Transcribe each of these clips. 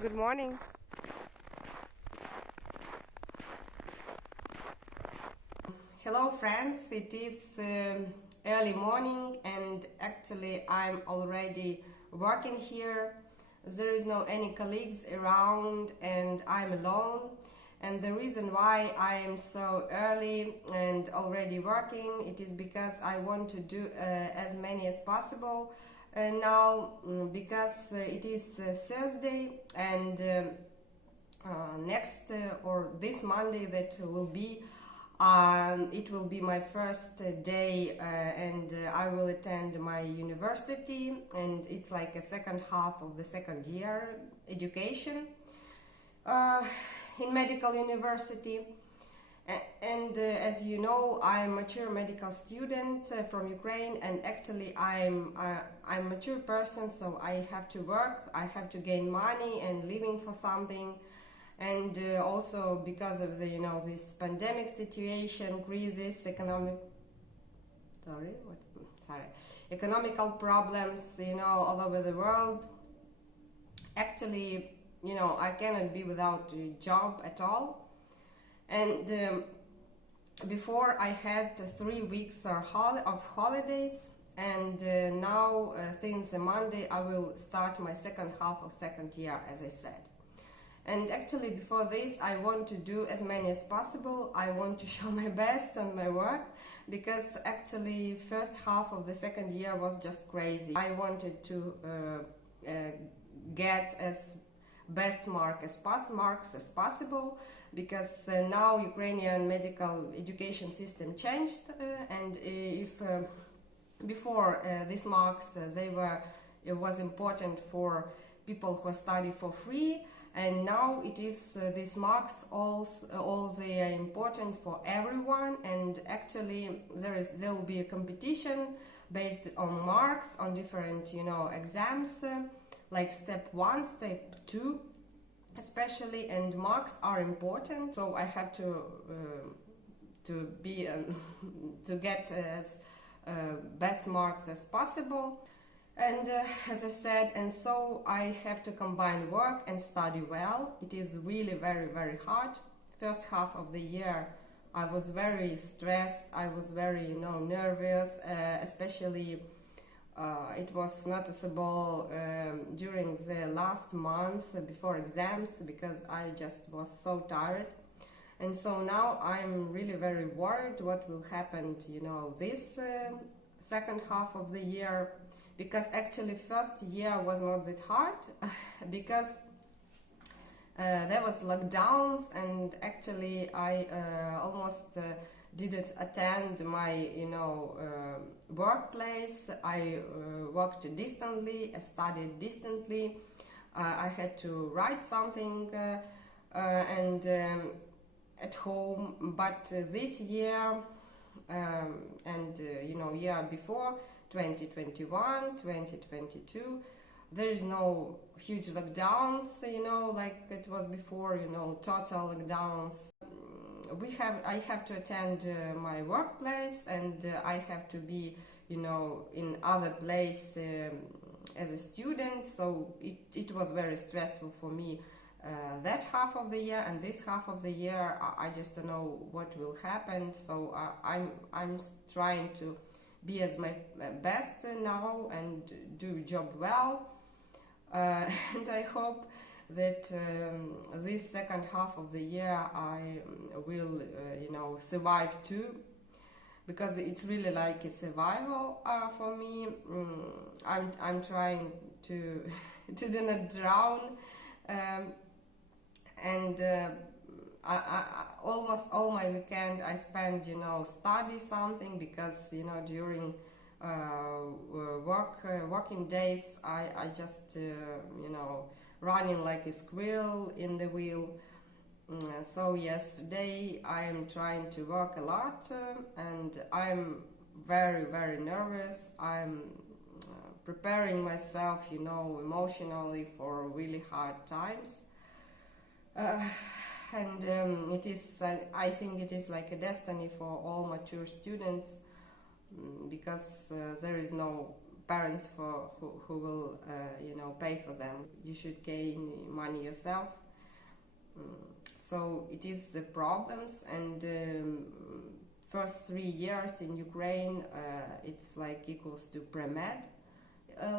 Good morning. Hello friends, it is early morning and actually I'm already working here. There is no any colleagues around and I'm alone, and the reason why I am so early and already working, it is because I want to do as many as possible now, because it is Thursday and next or this Monday that will be it will be my first day and I will attend my university, and it's like a second half of the second year education in medical university. And as you know, I'm a mature medical student from Ukraine, and actually I'm a mature person, so I have to work, I have to gain money and living for something. And also because of the this pandemic situation, crisis, economical problems all over the world, actually I cannot be without a job at all. And before I had 3 weeks of holidays, and now since Monday I will start my second half of second year, as I said. And actually before this I want to do as many as possible. I want to show my best on my work, because actually first half of the second year was just crazy. I wanted to get as best marks as possible, because now Ukrainian medical education system changed, and if before these marks it was important for people who study for free, and now it is these marks all they are important for everyone. And actually there will be a competition based on marks on different exams, like step 1, step 2 especially, and marks are important, so I have to be to get as best marks as possible. And as I said, and so I have to combine work and study well. It is really very hard. First half of the year I was very stressed, I was very nervous, especially it was noticeable during the last month before exams, because I just was so tired. And so now I'm really very worried what will happen this second half of the year, because actually first year was not that hard because there was lockdowns, and actually I almost didn't attend my workplace. I worked distantly, I studied distantly, I had to write something and at home. But this year and year before, 2021, 2022, there is no huge lockdowns, like it was before, total lockdowns. I have to attend my workplace, and I have to be, in other place as a student. So it was very stressful for me that half of the year, and this half of the year I just don't know what will happen. So I'm trying to be as my best now and do job well, and I hope that this second half of the year I will survive too, because it's really like a survival for me. I'm trying to to do not drown, and I almost all my weekend I spend study something, because during working days I just running like a squirrel in the wheel. So yesterday I am trying to work a lot, and I'm very nervous. I'm preparing myself emotionally for really hard times. And it is I think it is like a destiny for all mature students, because there is no parents who will pay for them. You should gain money yourself. So it is the problems, and first 3 years in Ukraine it's like equals to pre-med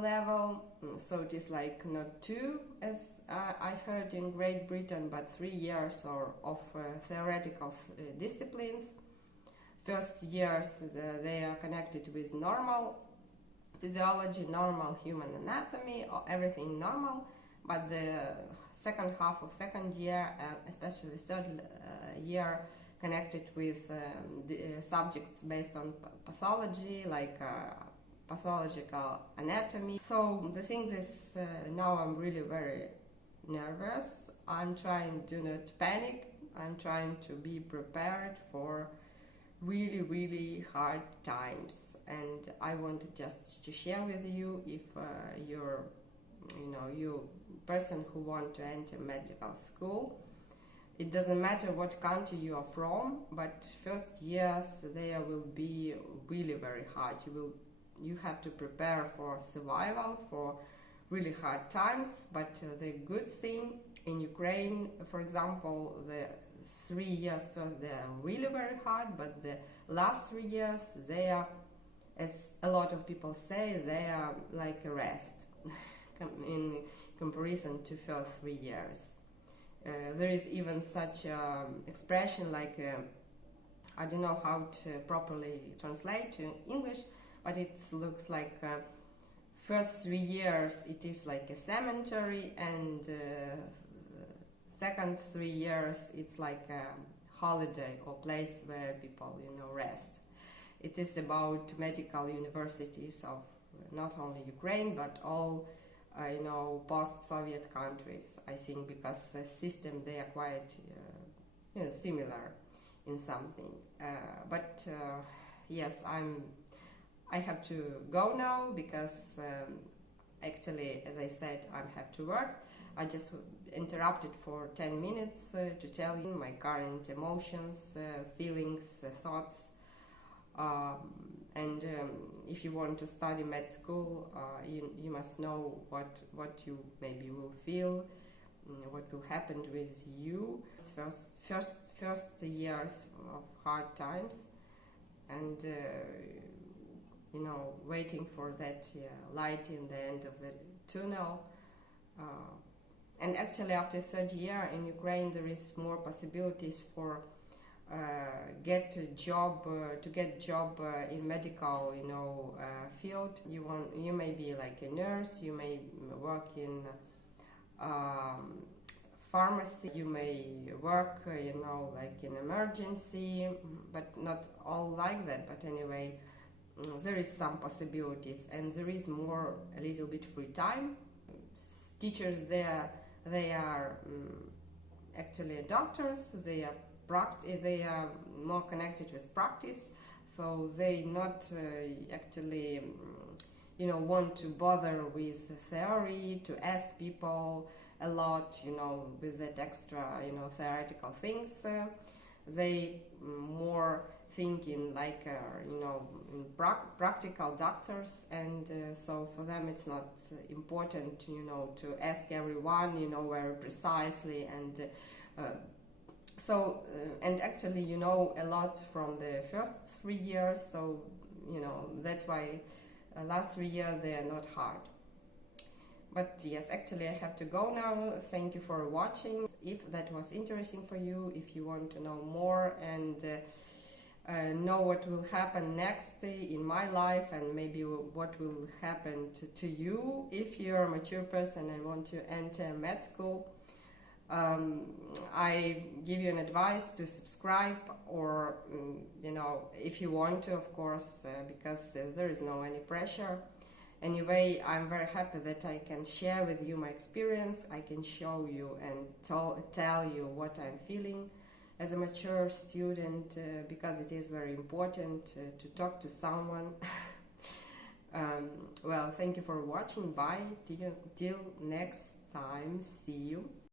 level, so it is like not 2 as I heard in Great Britain, but 3 years of theoretical disciplines. First years they are connected with normal physiology, normal human anatomy, everything normal, but the second half of second year, especially third year, connected with the subjects based on pathology, like pathological anatomy. So the thing is, now I'm really very nervous. I'm trying to not panic. I'm trying to be prepared for really, really hard times. And I wanted just to share with you, if you're, you person who want to enter medical school, it doesn't matter what country you are from, but first years there will be really very hard. You have to prepare for survival, for really hard times. But the good thing in Ukraine, for example, the 3 years first they are really very hard, but the last 3 years they are, as a lot of people say, they are like a rest in comparison to first 3 years. There is even such expression like I don't know how to properly translate to English, but it looks like first 3 years it is like a cemetery, and second 3 years it's like a holiday or place where people rest. It is about medical universities of not only Ukraine but all post-Soviet countries, I think, because the system they are quite similar in something. But yes, I have to go now because actually, as I said, I have to work. I just interrupted for 10 minutes to tell you my current emotions, feelings, thoughts. And if you want to study med school, you must know what you maybe will feel, what will happen with you. First years of hard times, and waiting for that light in the end of the tunnel. And actually, after third year in Ukraine, there is more possibilities for get job in medical field. You may be like a nurse, you may work in pharmacy, you may work like in emergency, but not all like that. But anyway, there is some possibilities, and there is a little bit free time. Teachers there, they are actually doctors. They are more connected with practice, so they not actually want to bother with theory, to ask people a lot with that extra theoretical things. They more thinking like in practical doctors, and so for them it's not important to ask everyone very precisely, and and actually a lot from the first 3 years, so that's why last 3 years they are not hard. But yes, actually I have to go now. Thank you for watching. If that was interesting for you, if you want to know more and know what will happen next in my life, and maybe what will happen to you if you're a mature person and want to enter med school, I give you an advice to subscribe, or if you want to, of course, because there is no any pressure. Anyway, I'm very happy that I can share with you my experience. I can show you and tell you what I'm feeling as a mature student, because it is very important to talk to someone. Well, thank you for watching. Bye. Till next time. See you.